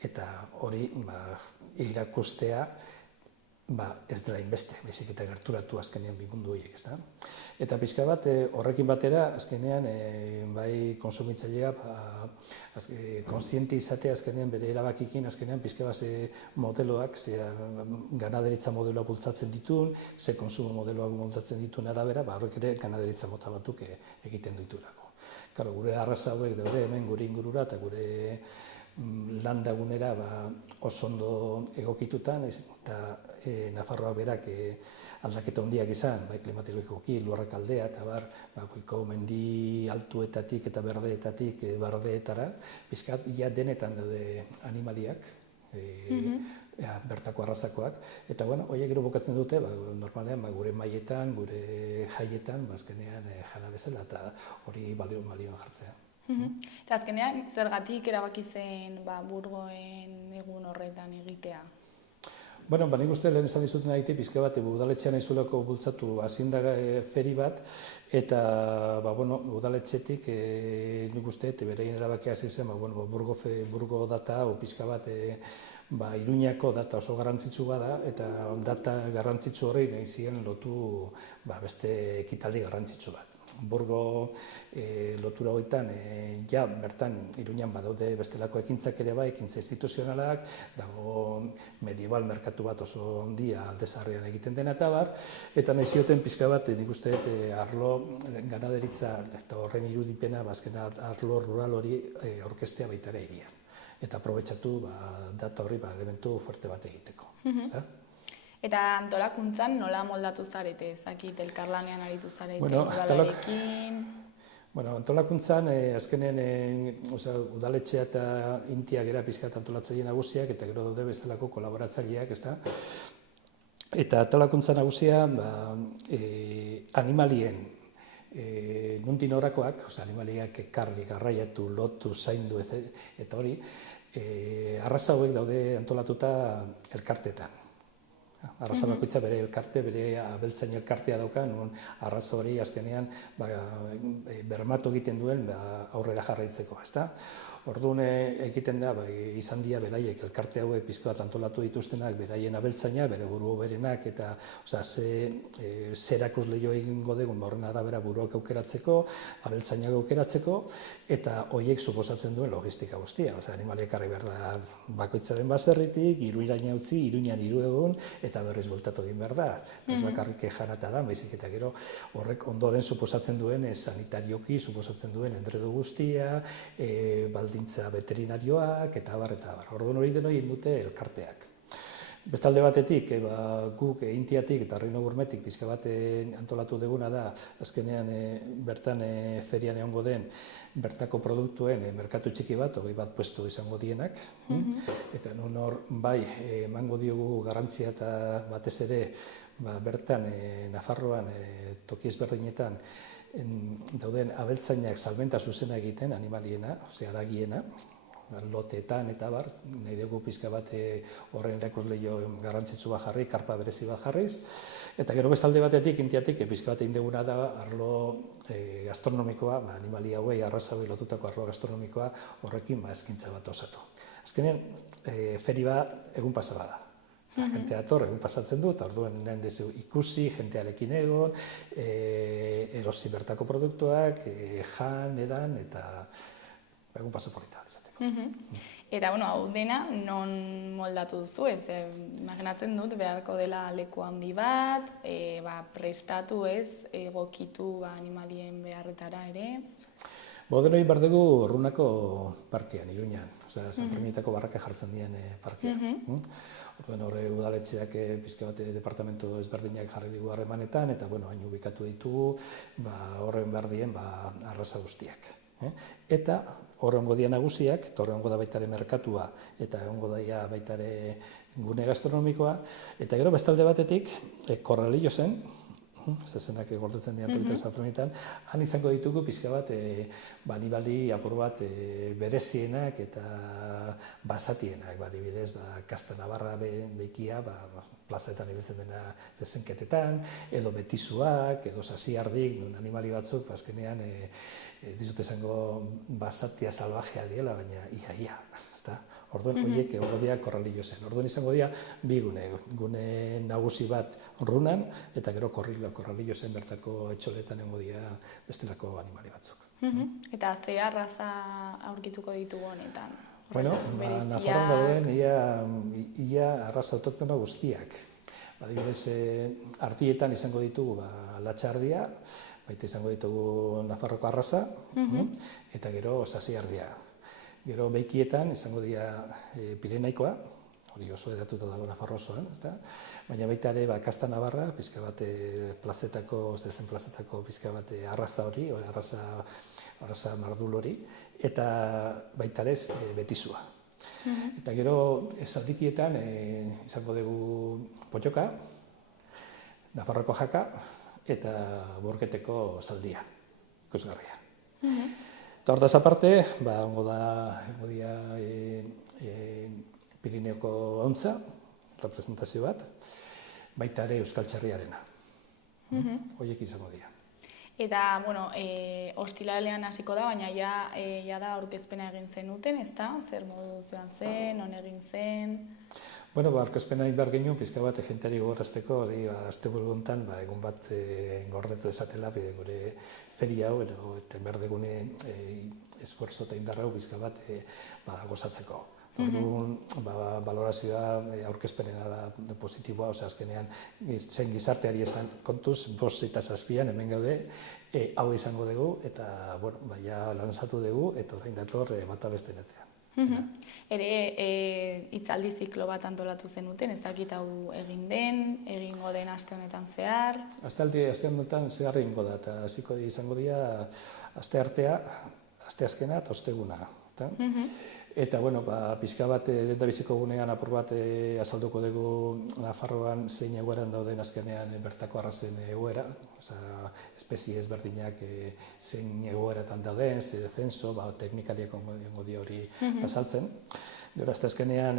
eta hori irakustea ez dela inbeste, baizik eta gerturatu azkenean bi mundu horiek, ezta? Eta pixka bat horrekin batera azkenean bai kontsumitzailea kontziente izatea azkenean bere erabakikin azkenean pixka bat modeloak, ganaderitza modeloak bultzatzen dituen, ze konsumo modeloak bultzatzen dituen arabera, horrek ere ganaderitza mota batzuk egiten dituelako. Gure arraza hauek daude hemen gure ingurura eta gure landagunera oso ondo egokitutan, eta Nafarroa berak aldaketa handiak izan, klimatologikoki, lurrak aldea, eta mendi altuetatik eta berdeetatik berdeetara, pixkat denetan daude animaliak, bertako arrazakoak, eta horiek gero bukatzen dute, normalean gure maietan, gure jaietan, azkenean jana bezala, eta hori balioan jartzea. Eta azkenean, zergatik erabaki zen Burgoen egun horretan egitea? Nik uste lehen esan dizuten aite, pizka bat, udaletxean aizulako bultzatu hazienda feri bat, eta udaletxetik nik uste, berein erabakia hasi zen, Burgo data, pizka bat, Iruñako data oso garrantzitsu bada, eta data garrantzitsu horrein nahi ziren lotu beste ekitaldi garrantzitsu bat. Burgo lotura hoitan, ja bertan Iruñan badaude bestelako ekintzak ere bai, ekintza instituzionalak, dago medieval merkatu bat oso handia Alde Zaharrean egiten dena eta bar, eta nahi zioten pixka bat, nik uste arlo ganaderitza eta horren irudipena, azken arlo rural hori aurkeztea baita ere hirian. Eta aprobetxatu data horri elementu fuerte bat egiteko. Eta antolakuntzan nola moldatu zarete, ezakit elkarlanean aritu zarete, udalarekin? Antolakuntzan, azkenen udaletxea eta intia gera pixkat antolatzaile nagusiak, eta gero daude bezalako kolaboratzaileak, eta antolakuntza nagusia animalien nundik norakoak, animaliak ekarri, garraiatu, lotu, zaindu, eta hori, arraza hauek daude antolatuta elkarteetan. Arraza bakoitza bere elkarte, bere abeltzain elkartea dauka, non arraza hori azkenean bermatu egiten duen aurrera jarraitzeko, ezta? Orduan egiten da, izan dira beraiek elkarte hauek pizko bat antolatu dituztenak, beraien abeltzaina, bere buru hoberenak, eta zer erakusleio egingo dugun horren arabera buruak aukeratzeko, abeltzainak aukeratzeko, eta horiek suposatzen duen logistika guztia. Animaliek ekarri behar da bakoitzaren baserritik, Iruñera utzi, Iruñan 3 egun, eta berriz bueltatu egin behar da. Ez bakarrik janata da, baizik eta gero horrek ondoren suposatzen duen, sanitarioki suposatzen duen endredu guztia, baldintza veterinarioak, eta abar. Orduan hori denoi dute elkarteak. Bestalde batetik, guk Intiatik eta Reino Gurmetik pixka bat antolatu duguna da, azkenean bertan ferian egongo den bertako produktuen merkatu txiki bat, 21 puesto izango dienak, eta non hor bai emango diogu garrantzia eta batez ere bertan Nafarroan toki ezberdinetan dauden abeltzainak salmenta zuzena egiten animaliena, haragiena, loteetan eta bar, nahi dugu pixka bat horren erakusleio garrantzitsu bat jarri, karpa berezi bat jarriz, eta gero bestalde batetik, Intiatik, pixka bat egin duguna da arlo gastronomikoa, animali hauei, arraza hauei lotutako arlo gastronomikoa horrekin eskintza bat osatu. Azkenean, feri bat egun pasa bada. Jentea ator, egun pasatzen du, eta orduan nahen dezu ikusi, jentearekin egon, erosi bertako produktuak, jan, edan, eta egun pasaporita bat izateko. Eta, hau dena, non moldatu duzu, imaginatzen dut, beharko dela leku handi bat, prestatu egokitu animalien beharretara ere. Denoi behar dugu Urrunako parkean, Iruñan, San Ferminetako barraka jartzen dien parkean. Orduan horre udaletxeak pizka bat departamentu ezberdinak jarri digu harremanetan, eta hain ubikatu ditugu horren behar dien arraza guztiak. Eta horrengo dia nagusiak, eta horrengo da baitare merkatua, eta egongo daia baitare gune gastronomikoa, eta gero bestalde batetik, Korralillo zen, zezenak gordetzen dian tokita San Ferminetan, han izango ditugu pizka bat animali apur bat berezienak eta basatienak, adibidez, Kasta Navarra behikia, plazetan ibiltzen dena zezenketetan, edo betizuak, edo sasiardik, animali batzuk, azkenean ez dizut esango basatia salvajea diela, baina ia, ezta? Orduan horiek egongo dira Korralillo zen. Orduan izango dira bi gune nagusi bat Urrunan, eta gero Korralillo zen bertako etxoletan egongo dira bestelako animali batzuk. Eta ze arraza aurkituko ditugu honetan? Nafarroan dauden ia arraza autoktona guztiak. Adibidez, ardietan izango ditugu latxardia, baita izango ditugu Nafarroko arraza, eta gero sasiardia. Gero behikietan izango dira Pirenaikoa, hori oso edatuta dago Nafarro osoan, baina baita ere Kasta Navarra, pizka bat zezen plazetako pizka bat arraza hori, arraza mardul hori, eta baita ere betizua. Eta gero zaldikietan izango dugu potxoka, Nafarroko jaka, eta Borgeteko zaldia, ikusgarria. Eta hortaz aparte, ongo dira Pirineoko hauntza, representazio bat, baita ere Euskal Txerriarena. Horiek izango dira. Eta, ostiralean hasiko da, baina ja da aurkezpena egin zenuten, ezta? Zer modu joan zen, non egin zen? Bueno, aurkezpena egin behar genuen, pizka bat jenteari gogorazteko, asteburu honetan, egun bat gordetu dezatela, gure feria hau, eta behar degune esfuerzo eta indarra hau pizka bat gozatzeko. Orduan, balorazioa aurkezpenena da positiboa, azkenean zein gizarteari esan kontuz, 5 eta 7 hemen gaude, hau izango dugu, eta lanzatu dugu, eta orain dator bata beste netean. Ere, hitzaldi ziklo bat antolatu zenuten, ez dakit hau egingo den aste honetan zehar? Aste honetan zehar egingo da, eta hasiko izango dira aste artea, aste azkena eta osteguna. Eta, pixka bat lehendabiziko gunean apur bat azalduko dugu Nafarroan zein egoeran dauden azkenean bertako arrazen egoera, espezie ezberdinak zein egoeratan dauden, ze zenso, teknikariak ongo di hori azaltzen. Gero, azkenean,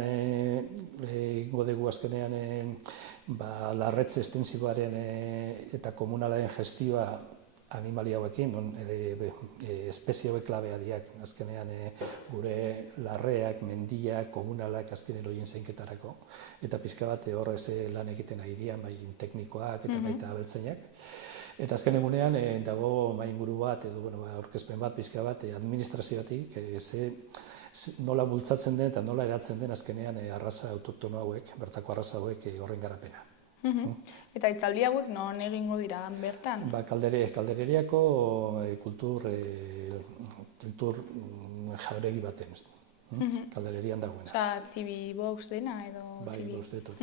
ingo dugu azkenean larretze estensiboaren eta komunalaren gestioa animali hauekin, espezie hauek klabea diak, azkenean gure larreak, mendiak, komunalak azkenean horien zeinketarako. Eta pixka bat horrez lan egiten ari dian, bai teknikoak eta baita abeltzainak. Eta azken egunean dago inguru bat, edo aurkezpen bat, pixka bat, administrazioatik, nola bultzatzen den eta nola edatzen den azkenean arraza autoktono hauek, bertako arraza hauek horren garapena. Eta hitzaldi hauek non egingo dira bertan? Kaldereriako kultur jauregi baten, kaldererian dagoena. Osa, Zibibox dena edo? Bai, usteetu,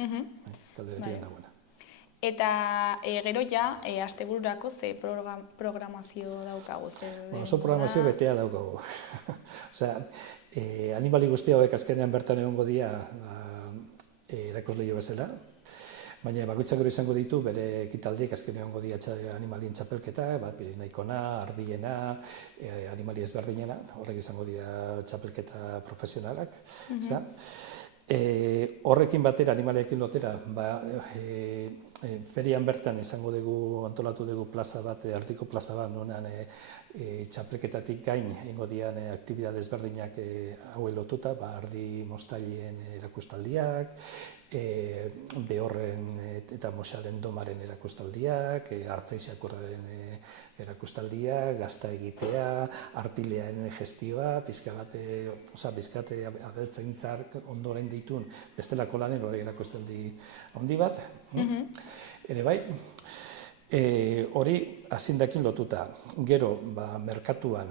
kaldererian dagoena. Eta gero ja, astebururako ze programazio daukagu? Oso programazio betea daukagu. Animali guzti hauek azkenean bertan egongo dira erakusleio bezala, baina bakoitzak hori izango ditu bere ekitaldiek azkenean egongo dira animalien txapelketa, Pirenaikona, Ardiena, animali ezberdinena, horrek izango dira txapelketa profesionalak. Horrekin batera, animaliekin lotera, ferian bertan izango dugu, antolatu dugu plaza bat, artiko plaza bat, nonean txapelketatik gain egingo dian aktibidade ezberdinak hauei lotuta, ardi moztailien erakustaldiak, behorren eta moxalen domaren erakustaldiak, hartzaiziakurraren erakustaldiak, gazta egitea, artilearen gestioa, pizkat abeltzaintzak ondoren ditun bestelako lanen hori erakustaldi handi bat. Ere bai, hori azindakin lotuta. Gero, merkatuan,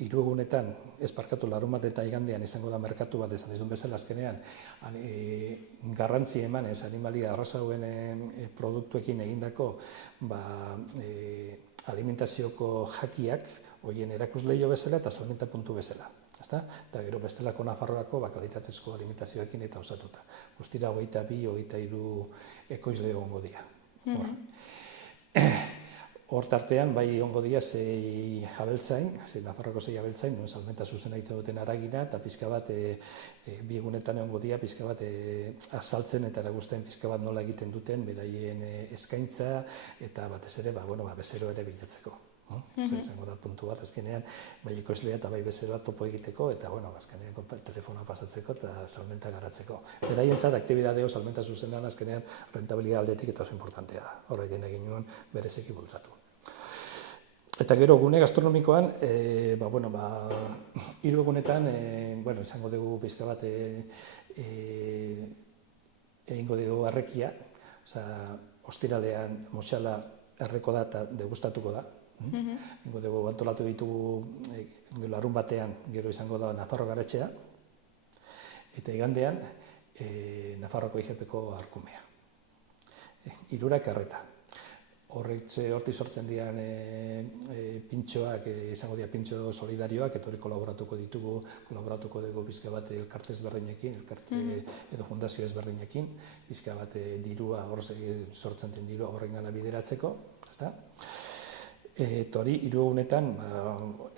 3 egunetan, ez parkatu larunbat eta igandean izango da merkatu bat esan dizun bezala azkenean, garrantzi emanez animalia arraza hauen produktuekin egindako alimentazioko jakiak horien erakusleio bezala eta salmenta puntu bezala. Eta gero bestelako Nafarroako kalitatezko alimentazioekin eta osatuta. Guztira 22-23 ekoizle egongo dira. Hor tartean, bai egongo dira 6 abeltzain, Nafarroako 6 abeltzain, salmenta zuzena egiten duten haragina, eta pixka bat, 2 egunetan egongo dira, pixka bat azaltzen eta erakusten pixka bat nola egiten duten, beraien eskaintza, eta batez ere, bezero ere bilatzeko. Izango da puntu bat, azkenean, bai ekoizlea eta bai bezeroa topo egiteko, eta azkenean telefonoa pasatzeko eta salmenta garatzeko. Beraientzat, aktibidadeo salmenta zuzenan, azkenean, rentabilidad aldetik eta oso importantea da. Horrekin egin nuen berezeki bultzatu. Eta gero, gune gastronomikoan, 3 egunetan, izango dugu pixka bat egingo dugu arrekia, ostiralean moxala erreko da eta degustatuko da. Ingo dugu antolatu ditugu larun batean, gero izango da Nafarro garatxea, eta igandean Nafarroko IGP-ko arkumea. 3 arreta. Hortik sortzen dian pintxoak, izango dira pintxo solidarioak, eta hori kolaboratuko dugu pizka bat elkarte ezberdinekin, edo fundazio ezberdinekin, pizka bat dirua, sortzen den dirua horrengana bideratzeko, eta hori 3 egunetan,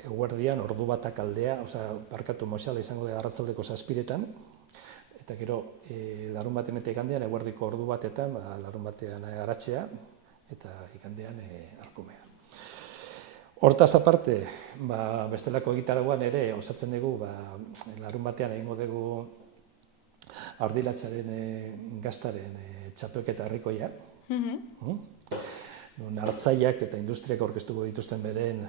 eguerdian, ordu batak aldea, parkatu moxala izango da arratzaldeko 7etan, eta gero larun baten eta igandean, eguerdiko ordu batetan, larun batean aratxea, eta igandean arkumea. Hortaz aparte, bestelako egitaragoan ere osatzen dugu, larun batean egingo dugu ardilatzaren gaztaren txapelketa herrikoia. Hartzaileak eta industriak aurkeztuko dituzten beren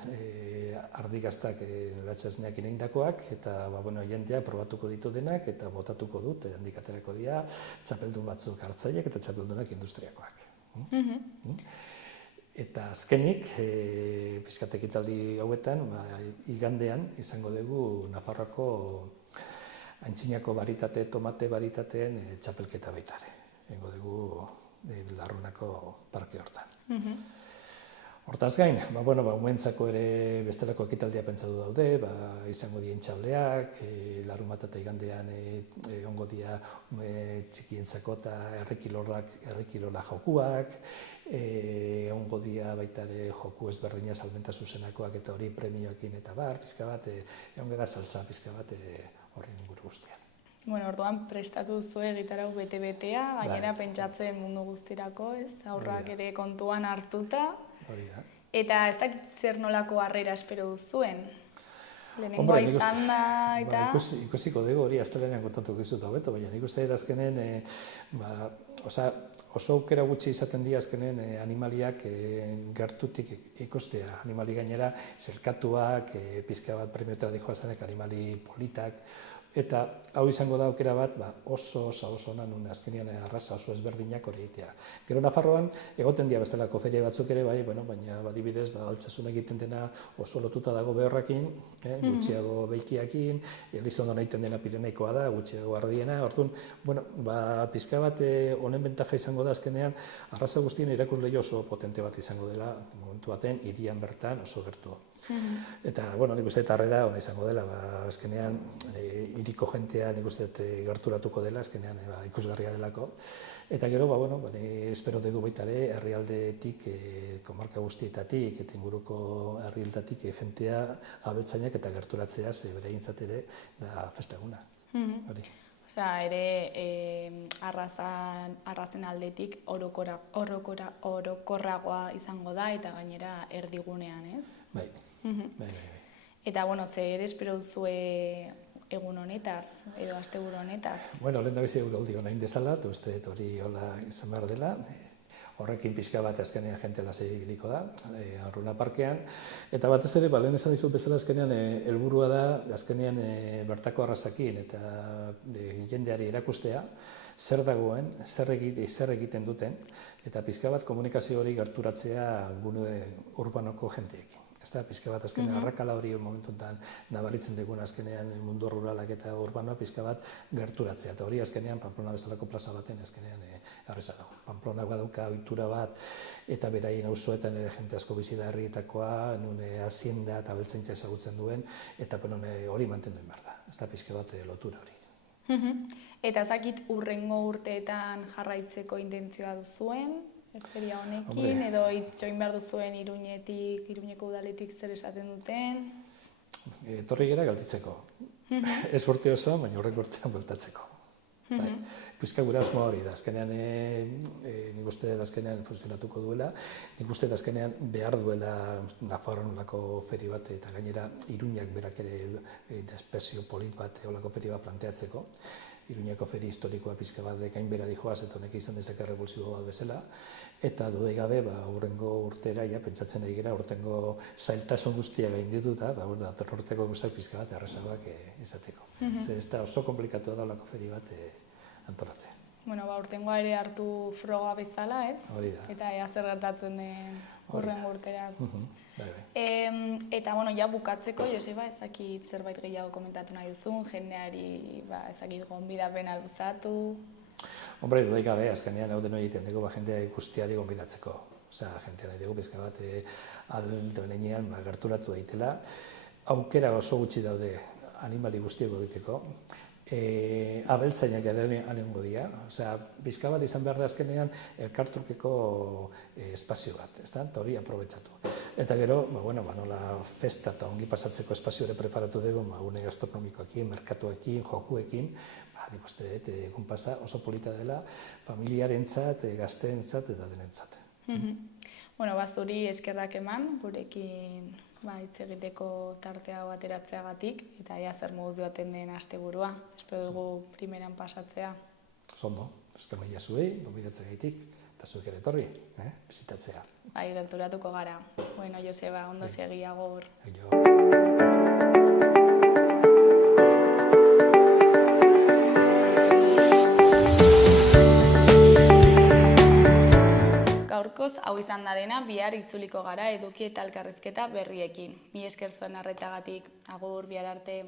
ardigaztak latxasneak ineindakoak, eta jendeak probatuko ditu denak eta botatuko dut, handik aterako dira, txapeldun batzuk hartzaileak eta txapeldunak industriakoak. Eta azkenik, pixkat ekitaldi hauetan, igandean izango dugu Nafarroako aintzinako baritate, tomate baritateen txapelketa baita ere. Egingo dugu Larrunako parke hortan. Hortaz gain, umentzako ere bestelako ekitaldia pentsatu daude, izango dien txableak, larunbat eta igandean egongo dira txikientzako eta herrikirola jokuak, egongo dira baita ere joku ezberdina salmenta zuzenakoak eta hori premioekin eta bar, pizka bat, egongo da saltza pizka bat horren inguru guztian. Orduan prestatu zuen gitarau bete-betea, gainera pentsatzen mundu guztirako, ez? Aurrak ere kontuan hartuta. Eta ez dakit zer nolako harrera espero duzuen? Lehenengoa izan da, eta... Ikusiko dugu hori astelehenean kontatu dizut hobeto, baina nik uste dut azkenen oso aukera gutxi izaten dira azkenen animaliak gertutik ikustea. Animali gainera zelkatuak, pizka bat premiotara dijoazanek animali politak, eta hau izango da aukera bat oso ona nun azkenean arraza oso ezberdinak hori egitea. Gero Nafarroan egoten dira bestelako feria batzuk ere baina adibidez altsasun egiten dena oso lotuta dago behorrakin, gutxiago beikiakin, Elizondo egiten dena Pireneikoa da, gutxiago ardiena, orduan, pizka bat honen bentaja izango da azkenean arraza guztien irakusle oso potente bat izango dela momentu baten hirian bertan oso gertu. Eta, nik uste harrera ona izango dela, azkenean hiriko jentea nik uste gerturatuko dela, azkenean ikusgarria delako. Eta gero, espero dugu baita ere, herrialdetik, komarka guztietatik eta inguruko herrialdetik jentea abeltzainak eta gerturatzea, bere egintzat ere, da festeguna. Ere arrazen aldetik orokorragoa izango da eta gainera erdigunean, ez? Bai. Eta, zer espero duzue egun honetaz, edo asteburu honetaz? Lehen da bizi eguraldi hona indezala, uste hori hola izan behar dela. Horrekin pixka bat azkenean jente lasai ibiliko da, Arruna parkean. Eta batez ere, lehen esan dizut bezala azkenean helburua da, azkenean bertako arrazakin eta jendeari erakustea, zer dagoen, zer egiten duten, eta pixka bat komunikazio hori gerturatzea gune urbanoko jenteekin. Ez da, pixka bat azkenean arrakala hori momentuntan nabaritzen dugun azkenean mundu ruralak eta urbanoa pixka bat gerturatzea. Eta hori azkenean Pamplona bezalako plaza baten azkenean arreza dago. Pamplona badauka ohitura bat eta beraien auzoetan ere jente asko bizi da herrietakoa, nun hazienda eta abeltzaintza ezagutzen duen, eta hori mantendu behar da. Ez da, pixka bat lotura hori. Eta zakit hurrengo urteetan jarraitzeko intentzioa duzuen? Feria honekin, edo itxoin behar duzuen Iruñeko udaletik zer esaten duten? Etorri gara galditzeko. Ez urte osoa, baina horrek urtean bueltatzeko. Pizka gura asmoa hori da, azkenean nik uste dut azkenean funtzionatuko duela, nik uste dut azkenean behar duela Nafarroan olako feri bat, eta gainera Iruñak berak ere espezio polit bat olako feri bat planteatzeko. Iruñako feri historikoa pizka bat gainbera dijoaz, eta honek izan dezake repulsibo bat bezala, eta dudai gabe, hurrengo urtera, pentsatzen ari gara, urtengo zailtasun guztia gaindituta, datorren urteko guztiak pizka bat errazagoak izateko. Ez da oso komplikatu da olako feri bat antolatzea. Urtengoa ere hartu froga bezala, ez? Hori da. Eta ea zer gertatzen den hurrengo urtera. Eta, ja bukatzeko, Joseba, ezakit zerbait gehiago komentatu nahi duzun, jendeari, ezakit gonbidapena luzatu. Dudai gabe, azkenean hau deno egiten dugu, jendea ikusteari gonbidatzeko. Jentea nahi dugu, pizka bat, aldenean gerturatu daitela. Aukera oso gutxi daude animali guztiak egiteko. Abeltzainak alengo dira, pizka bat izan behar da azkenean elkartrukeko espazio bat, eta hori aprobetxatu. Eta gero, nola festa eta ongi pasatzeko espazio ere preparatu dugu, une gastronomikoekin, merkatuekin, jokuekin, nik uste dut egun pasa oso polita dela familiarentzat, gazteentzat eta denentzat. Zuri eskerrak eman, gurekin hitz egiteko tartea ateratzeagatik, eta ea zer moduz joaten den asteburua. Espero dugu primeran pasatzea. Zondo, eskerrik asko zuei, gonbidatzea eta zuek ere etorri, bizitatzea. Bai, gerturatuko gara. Bueno, Joseba, ondo segi agur. Gaurkoz, hau izan da dena, bihar itzuliko gara eduki eta elkarrizketa berriekin. Mi esker zuen arretagatik, agur, bihar arte.